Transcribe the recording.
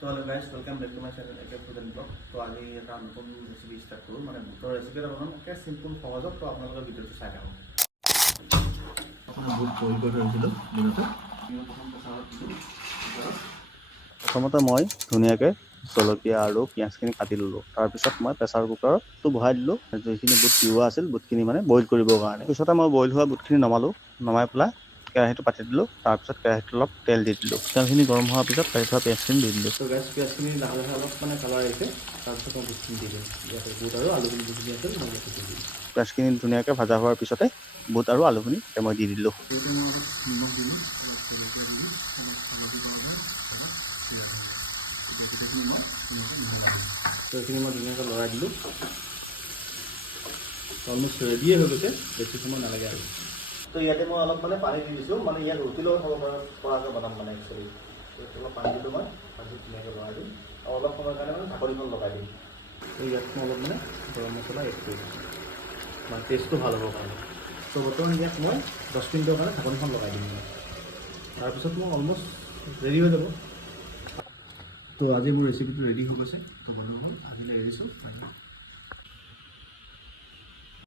তো hello' guys, welcome back to my channel একে food and blog. তো আজি এটা নতুন ৰেচিপি ষ্টাৰ্ট কৰোঁ, মানে বুটৰ ৰেচিপি এটা বনাম, একে চিম্পুল সহজত। তো আপোনালোকে ভিডিঅ'টো চাই থাকক। আপোনাৰ বুট বইল কৰি থৈছিলোঁ দিনতে। প্ৰথমতে মই ধুনীয়াকৈ জলকীয়া আৰু পিঁয়াজখিনি কাটি ল'লোঁ। তাৰপিছত মই প্ৰেছাৰ কুকাৰটো বহাই দিলোঁ। যিখিনি বুট তিওৱা আছিল, বুটখিনি মানে বইল কৰিবৰ কাৰণে। পিছতে মই বইল হোৱা বুটখিনি নমাই পেলাই কেৰাহীটো পাতি দিলোঁ। তাৰপিছত কেৰাহীত অলপ তেল দি দিলোঁ। তেলখিনি গৰম হোৱাৰ পিছত কাটি থোৱা পিঁয়াজখিনি দি দিলোঁ। তো গেছ পিঁয়াজখিনি লাহে লাহে অলপ মানে কালাৰ আহিছে। তাৰপিছত মই বুটখিনি দি দিম। ইয়াতে বুট আৰু আলুখিনি যিখিনি আছিল মই ইয়াতে দি দিম। পিঁয়াজখিনি ধুনীয়াকৈ ভাজা হোৱাৰ পিছতে বুট আৰু আলুখিনি মই দি দিলোঁ। এইখিনি মই ধুনীয়াকৈ লৰাই দিলোঁ। অলমষ্ট ৰেডিয়ে হৈ গৈছে, বেছি সময় নালাগে আৰু। তো ইয়াতে মই অলপ মানে পানী দি দিছোঁ, মানে ইয়াত ৰুটি লগত খাব পৰাকৈ বনাম মানে একচুৱেলি। অলপ পানী দিলোঁ মই, ভাজি ধুনীয়াকৈ লৰাই দিম আৰু অলপ সময়ৰ কাৰণে মানে ঢাকনিখন লগাই দিম। তো ইয়াত মই অলপ মানে গৰম মছলা এড কৰি দিছোঁ, মানে টেষ্টটো ভাল হ'বৰ কাৰণে। তো বৰ্তমান ইয়াত মই 10 মিনিটৰ কাৰণে ঢাকনিখন লগাই দিম। তাৰপিছত মই অলমষ্ট ৰেডি হৈ যাব। তো আজি মোৰ ৰেচিপিটো ৰেডি হৈ গৈছে। তো বৰ্তমান আজিলৈ এৰিছোঁ।